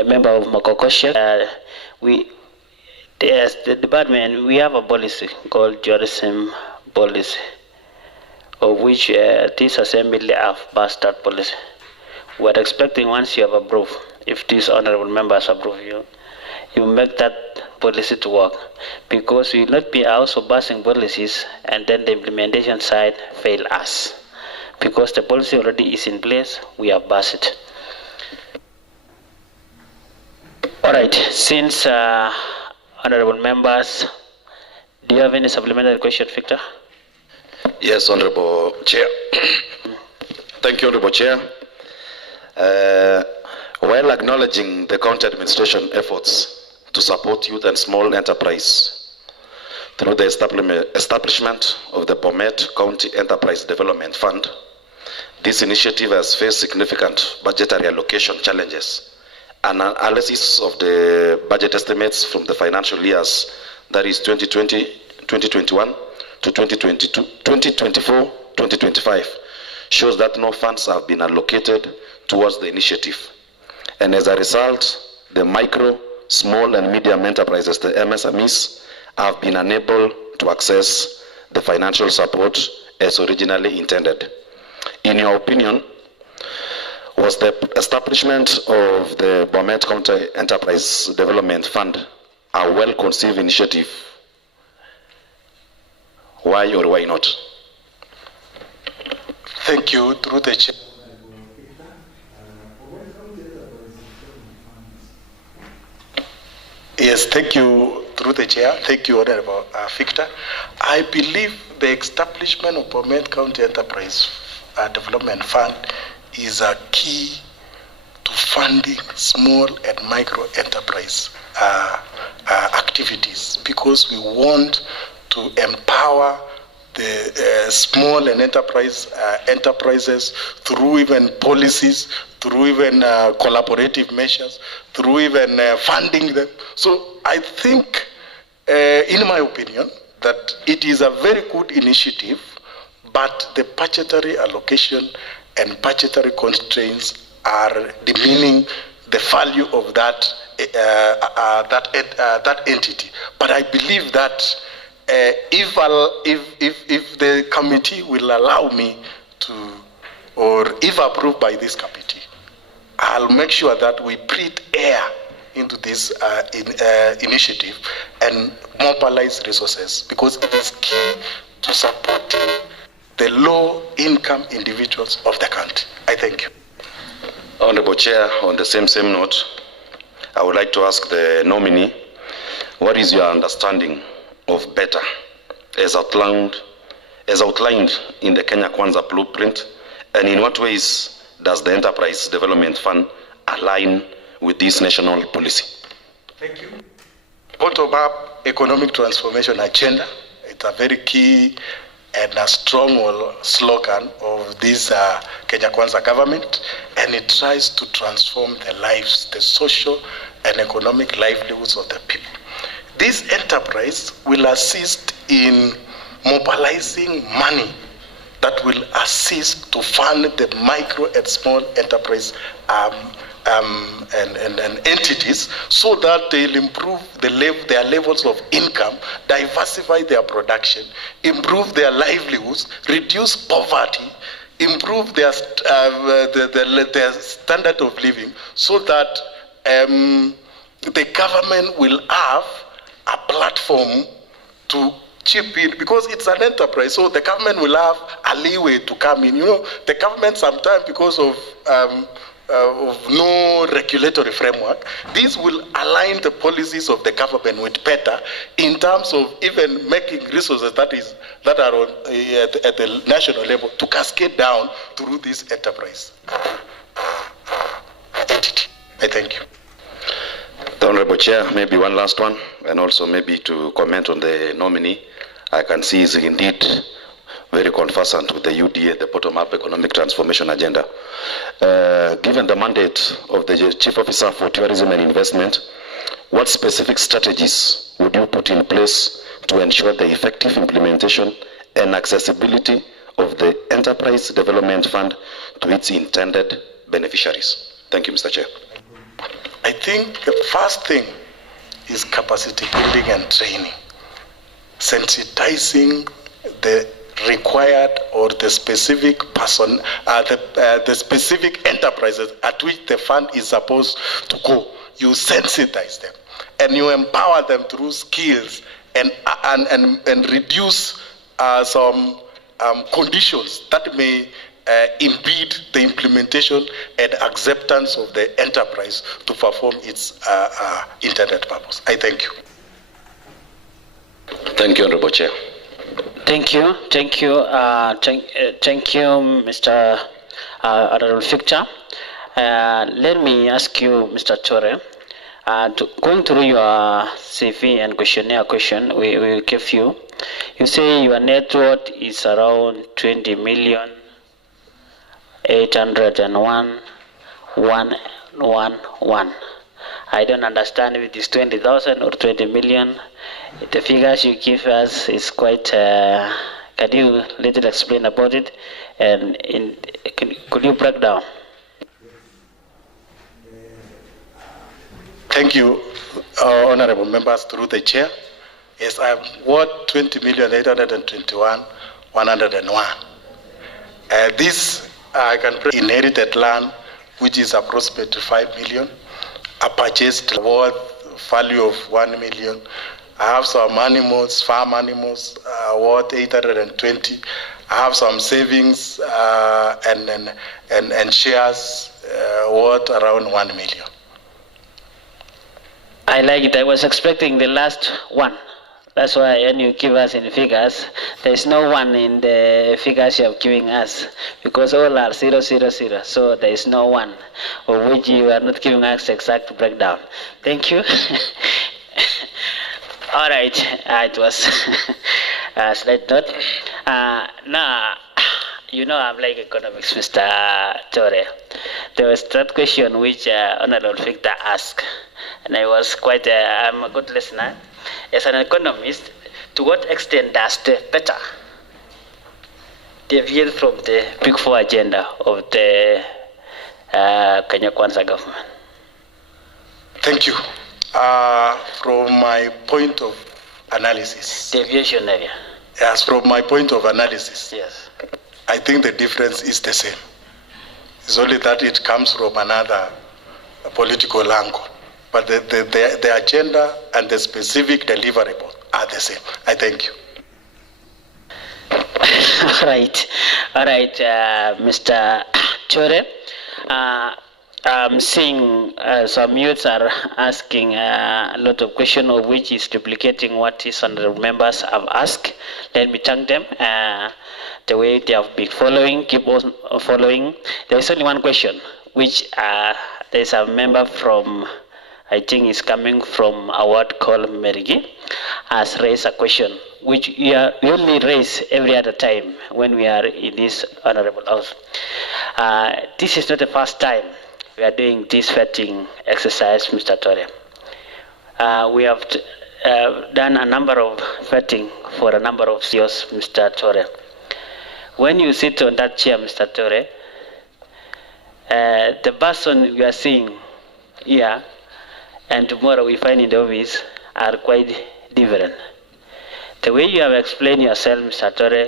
member of Makokoshe. As the department, we have a policy called tourism policy, of which this assembly have passed that policy. We're expecting, once you have approved, if these honorable members approve you make that policy to work, because we will not be also passing policies and then the implementation side fail us, because the policy already is in place. We have passed it. All right, since honorable members, do you have any supplementary question, Victor? Yes, Honorable Chair. Thank you, Honorable Chair. While acknowledging the county administration efforts to support youth and small enterprise through the establishment of the Bomet County Enterprise Development Fund, this initiative has faced significant budgetary allocation challenges. An analysis of the budget estimates from the financial years, that is 2020, 2021 to 2022, 2024, 2025, shows that no funds have been allocated towards the initiative. And as a result, the micro, small and medium enterprises, the MSMEs, have been unable to access the financial support as originally intended. In your opinion, was the establishment of the Bomet County Enterprise Development Fund a well-conceived initiative? Why or why not? Thank you. Through the chair. Yes, thank you. Through the chair. Thank you, Honorable Victor. I believe the establishment of Bomet County Enterprise Development Fund is a key to funding small and micro enterprise activities, because we want to empower the small and enterprises through even policies, through even collaborative measures, through even funding them. So I think, in my opinion, that it is a very good initiative, but the budgetary allocation and budgetary constraints are demeaning the value of that entity. But I believe that if the committee will allow me to, or if approved by this committee, I'll make sure that we breathe air into this initiative and mobilize resources, because it is key to supporting the low-income individuals of the country. I thank you. Honorable Chair, on the same note, I would like to ask the nominee, what is your understanding of better as outlined in the Kenya Kwanza blueprint, and in what ways does the Enterprise Development Fund align with this national policy? Thank you. Bottom-up economic transformation agenda, it's a very key and a strong slogan of this Kenya Kwanza government, and it tries to transform the lives, the social and economic livelihoods of the people. This enterprise will assist in mobilizing money that will assist to fund the micro and small enterprise and entities, so that they'll improve their levels of income, diversify their production, improve their livelihoods, reduce poverty, improve their standard of living, so that the government will have a platform to chip in, because it's an enterprise, so the government will have a leeway to come in. You know, the government sometimes, because of no regulatory framework, this will align the policies of the government with better in terms of even making resources that are on, at the national level to cascade down through this enterprise entity. I thank you. The Honorable Chair, maybe one last one, and also maybe to comment on the nominee. I can see is indeed very conversant with the UDA, the bottom-up economic transformation agenda. Given the mandate of the Chief Officer for Tourism and Investment, what specific strategies would you put in place to ensure the effective implementation and accessibility of the Enterprise Development Fund to its intended beneficiaries? Thank you, Mr. Chair. I think the first thing is capacity building and training, sensitizing the required or the specific person, the specific enterprises at which the fund is supposed to go. You sensitize them and you empower them through skills and reduce some conditions that may impede the implementation and acceptance of the enterprise to perform its intended purpose. I thank you. Thank you, Honorable Chair. Thank you, Mr. Honorable Victor. Let me ask you, Mr. Tore, going through your CV and questionnaire question we gave you, you say your net worth is around 20,801,111. I don't understand if it is 20,000 or 20 million. The figures you give us is quite. Can you little explain about it? And could you break down? Thank you, honorable members, through the chair. Yes, I am worth 20,821,101. This I can inherited land, which is approximately 5 million. I purchased worth value of 1 million. I have some animals, farm animals, worth 820. I have some savings and shares worth around 1 million. I like it. I was expecting the last one, That's why when you give us in figures, there is no one in the figures you are giving us, because all are 0, 0, 0. So there is no one of which you are not giving us exact breakdown. Thank you. All right, it was a slight note. Now, you know I'm like economics, Mr. Tore. There was that question which Honorable Victor asked, and I was quite, I'm a good listener. As an economist, to what extent does the better deviate from the Big Four agenda of the Kenya Kwanza government? Thank you. From my point of analysis. Deviation area. Yes, from my point of analysis. Yes. I think the difference is the same. It's only that it comes from another political angle. But the agenda and the specific deliverable are the same. I thank you. All right, Mr. Tore. I'm seeing some youths are asking a lot of questions, of which is duplicating what these honorable members have asked. Let me thank them. The way they have been following, keep on following. There is only one question, which there is a member from, I think is coming from a ward called Merigi, has raised a question, which we only raise every other time when we are in this honorable house. This is not the first time we are doing this vetting exercise, Mr. Tore. We have done a number of vetting for a number of years, Mr. Tore. When you sit on that chair, Mr. Tore, the person we are seeing here and tomorrow we find in the office are quite different. The way you have explained yourself, Mr. Tore,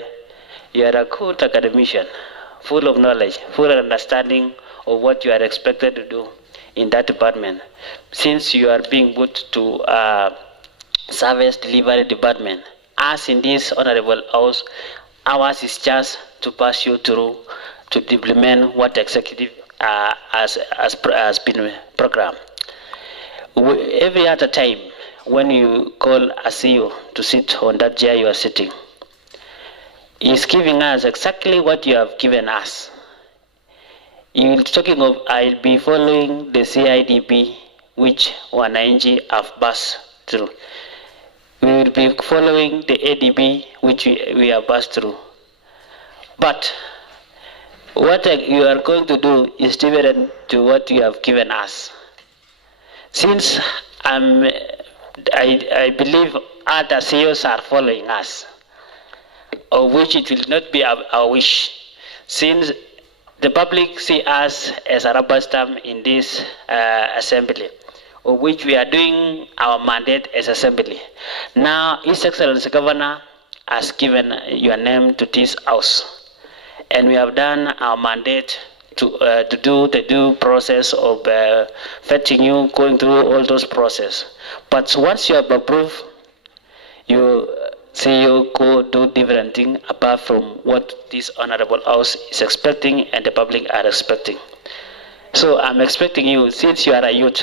you are a good academician, full of knowledge, full of understanding of what you are expected to do in that department. Since you are being put to service delivery department, as in this honorable house, ours is just to pass you through to implement what executive has been programmed. Every other time when you call a CEO to sit on that chair you are sitting, he's giving us exactly what you have given us. You're talking of, I'll be following the CIDP which Wananchi have passed through. We will be following the ADB which we have passed through. But what you are going to do is different to what you have given us. Since I believe other CEOs are following us, of which it will not be our wish, since the public see us as a rubber stamp in this assembly, of which we are doing our mandate as assembly. Now, His Excellency Governor has given your name to this house, and we have done our mandate to do the due process of vetting you, going through all those processes. But once you have approved, you say you go do different thing apart from what this honorable house is expecting and the public are expecting. So I'm expecting you, since you are a youth,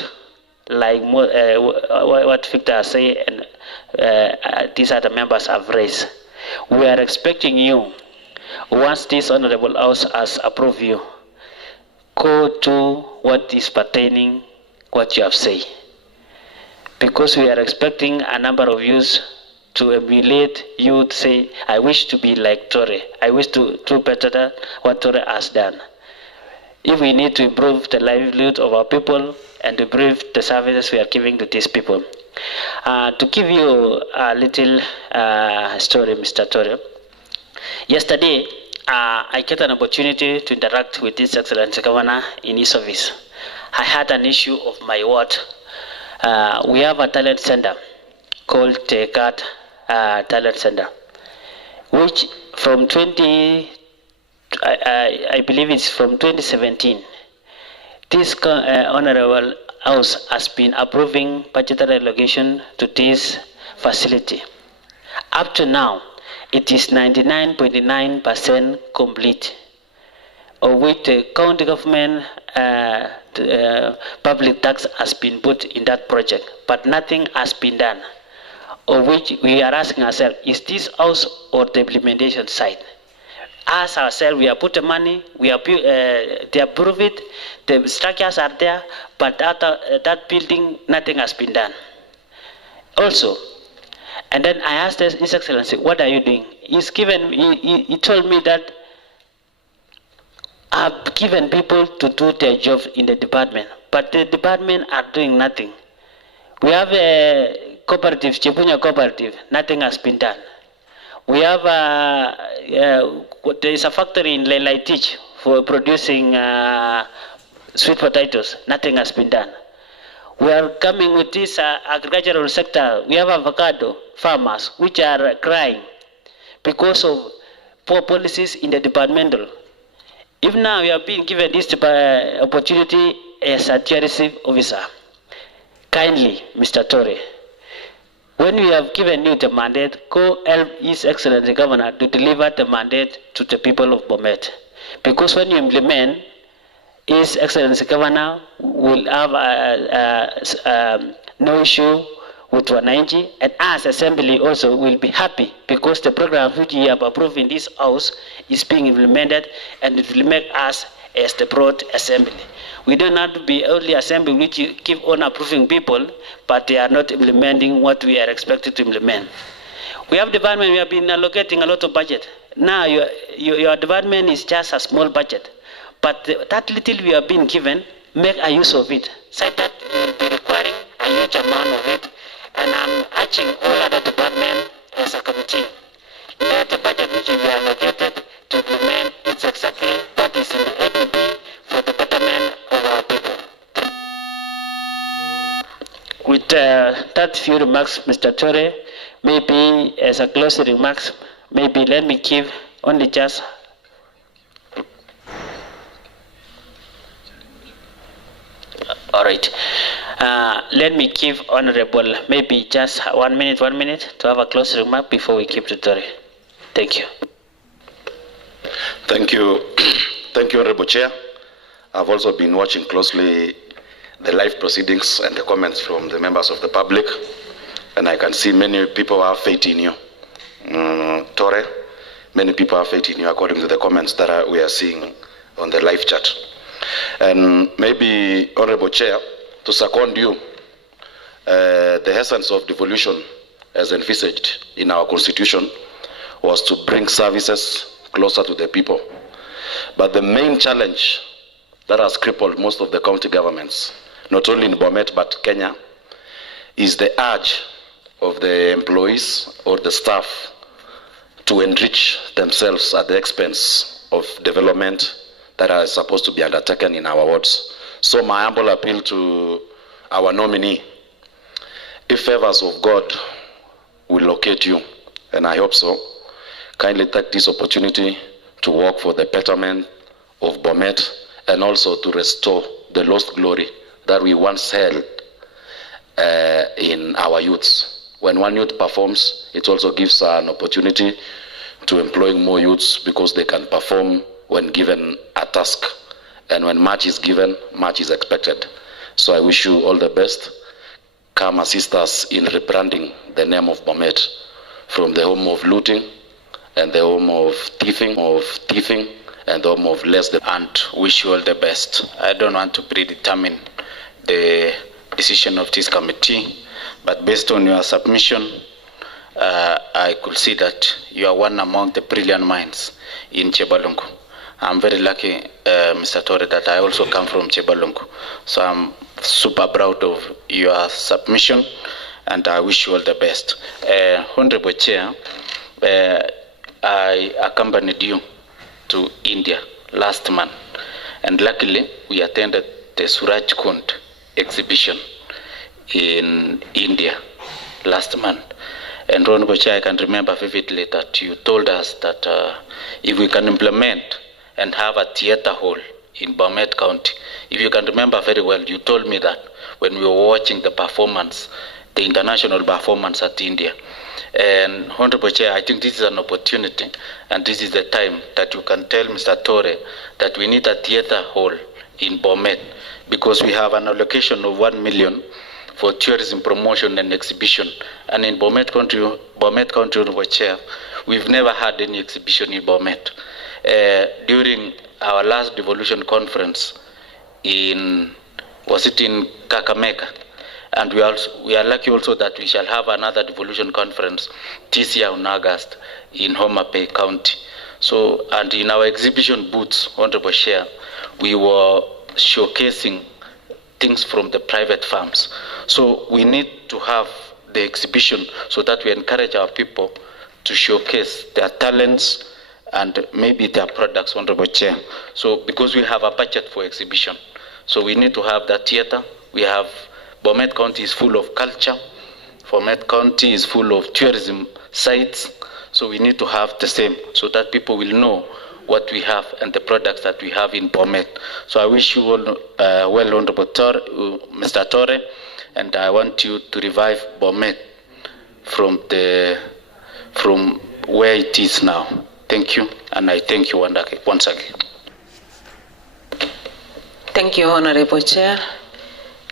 like what Victor say and these other members have raised, we are expecting you, once this honorable house has approved you, go to what is pertaining what you have said. Because we are expecting a number of youths to emulate you to say, I wish to be like Tore. I wish to do better than what Tore has done. If we need to improve the livelihood of our people and to improve the services we are giving to these people. To give you a little story, Mr. Tore. Yesterday, I get an opportunity to interact with His Excellency Governor in his office. I had an issue of my ward. We have a talent center called TECAT Talent Center, which from I believe it's from 2017, this honorable house has been approving budgetary allocation to this facility. Up to now, it is 99.9% complete, of which the county government public tax has been put in that project, but nothing has been done. of which we are asking ourselves, is this house or the implementation site? Ask ourselves, we have put the money, we have they approve it, the structures are there, but after that building, nothing has been done. Also, and then I asked His Excellency, what are you doing? He told me that I've given people to do their job in the department, but the department are doing nothing. We have a cooperative, Chibunya Cooperative, nothing has been done. We have there is a factory in Lelaitich for producing sweet potatoes, nothing has been done. We are coming with this agricultural sector. We have avocado farmers which are crying because of poor policies in the departmental. If now you are being given this opportunity as a tourism officer, kindly, Mr. Tore, when we have given you the mandate, go help His Excellency Governor to deliver the mandate to the people of Bomet. Because when you implement, His Excellency Governor will have no issue with Wananchi, and us Assembly also will be happy because the program which you have approved in this house is being implemented, and it will make us as the broad assembly. We don't have to be only assembly which you keep on approving people, but they are not implementing what we are expected to implement. We have department, we have been allocating a lot of budget. Now your department is just a small budget, but that little we have been given, make a use of it. So that you will be requiring a huge amount of it, and I'm urging all other departments as a committee, let the budget which will be allocated to implement it's exactly what is in the APB for the betterment of our people. With that few remarks, Mr. Tore, maybe as a closing remarks, maybe let me give only just all right. Let me give Honorable maybe just 1 minute to have a closing remark before we keep the Tore. Thank you. Thank you. Thank you, Honorable Chair. I've also been watching closely the live proceedings and the comments from the members of the public, and I can see many people have faith in you. Tore, many people have faith in you according to the comments that we are seeing on the live chat. And maybe, Honorable Chair, to second you, the essence of devolution as envisaged in our constitution was to bring services closer to the people. But the main challenge that has crippled most of the county governments, not only in Bomet but Kenya, is the urge of the employees or the staff to enrich themselves at the expense of development that are supposed to be undertaken in our wards. So my humble appeal to our nominee, if favors of God will locate you, and I hope so, kindly take this opportunity to work for the betterment of Bomet and also to restore the lost glory that we once held in our youths. When one youth performs, it also gives an opportunity to employ more youths because they can perform when given a task. And when much is given, much is expected. So I wish you all the best. Come assist us in rebranding the name of Bomet from the home of looting and the home of thieving, and the home of less than. And wish you all the best. I don't want to predetermine the decision of this committee, but based on your submission, I could see that you are one among the brilliant minds in Chebalungu. I'm very lucky, Mr. Tore, that I also come from Chebalungu. So I'm super proud of your submission, and I wish you all the best. Honorable Chair, I accompanied you to India last month, and luckily we attended the Suraj Kund exhibition in India last month. And Honorable Chair, I can remember vividly that you told us that if we can implement and have a theater hall in Bomet County, if you can remember very well, you told me that when we were watching the performance, the international performance at India. And Honorable Chair, I think this is an opportunity, and this is the time that you can tell Mr. Tore that we need a theater hall in Bomet, because we have an allocation of 1 million for tourism promotion and exhibition. And in Bomet County, Chair, we've never had any exhibition in Bomet. During our last devolution conference in Kakamega? And we are lucky also that we shall have another devolution conference this year in August in Homa Bay County. So, and in our exhibition booths, Honorable Chair, we were showcasing things from the private farms. So we need to have the exhibition so that we encourage our people to showcase their talents and maybe their products, Honorable Chair. So because we have a budget for exhibition, so we need to have that theater. We have, Bomet County is full of culture. Bomet County is full of tourism sites. So we need to have the same so that people will know what we have and the products that we have in Bomet. So I wish you all well, Honorable Mr. Torre, and I want you to revive Bomet from where it is now. Thank you, and I thank you once again. Thank you, Honorable Chair.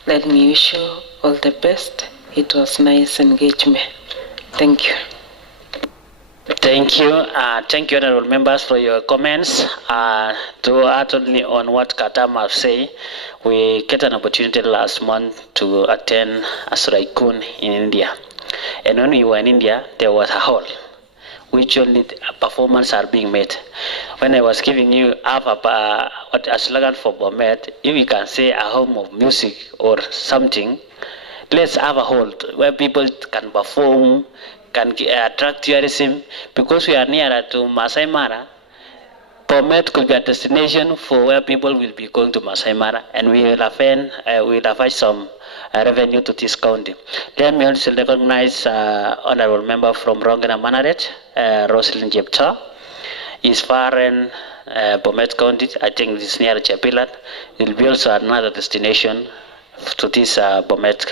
Let me wish you all the best. It was nice engagement. Thank you. Thank you. Thank you, honorable members, for your comments. To add only on what Katam have said, we get an opportunity last month to attend Asuraikun in India. And when we were in India, there was a hall which only performances are being made. When I was giving you a slogan for Bomet, if we can say a home of music or something, let's have a hall where people can perform, can attract tourism. Because we are nearer to Masai Mara, Bomet could be a destination for where people will be going to Masai Mara, and we will have some revenue to this county. Let me also recognize honorable member from Rongana Manaret, Roslyn Jepta. Is far in Bomet County. I think it is near Chapilat. It will be also another destination to this Bomet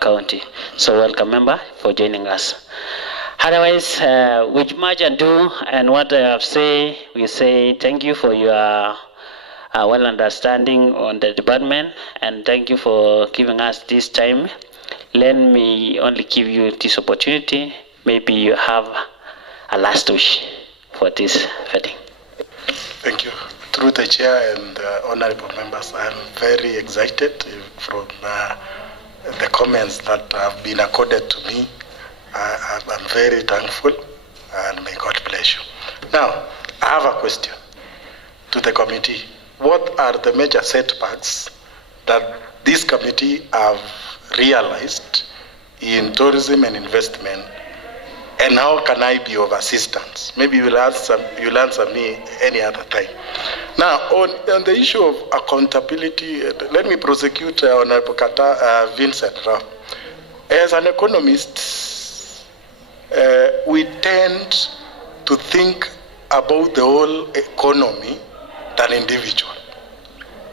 County. So welcome, member, for joining us. Otherwise, with much ado and what I have said, we say thank you for your well understanding on the department, and thank you for giving us this time. Let me only give you this opportunity. Maybe you have a last wish for this meeting. Thank you. Through the chair and honorable members, I am very excited from the comments that have been accorded to me. I'm very thankful, and may God bless you. Now, I have a question to the committee. What are the major setbacks that this committee have realized in tourism and investment, and how can I be of assistance? Maybe you'll answer me any other time. Now, on the issue of accountability, let me prosecute Honorable Vincent Rao. As an economist, we tend to think about the whole economy than individual.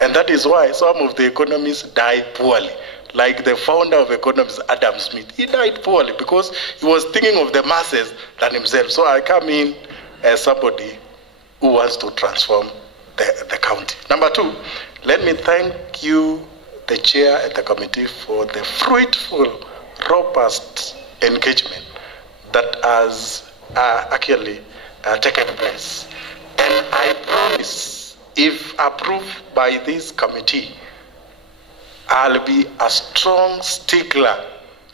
And that is why some of the economists die poorly. Like the founder of economics, Adam Smith, he died poorly because he was thinking of the masses than himself. So I come in as somebody who wants to transform the county. Number two, let me thank you, the chair and the committee, for the fruitful, robust engagement that has actually taken place. And I promise, if approved by this committee, I'll be a strong stickler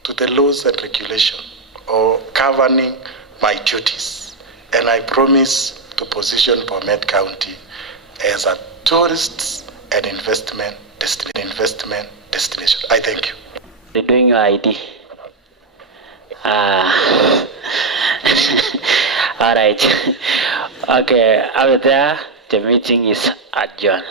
to the laws and regulations or governing my duties. And I promise to position Bomet County as a tourist and investment destination. I thank you. They're doing your ID. All right. Okay, out there, the meeting is adjourned.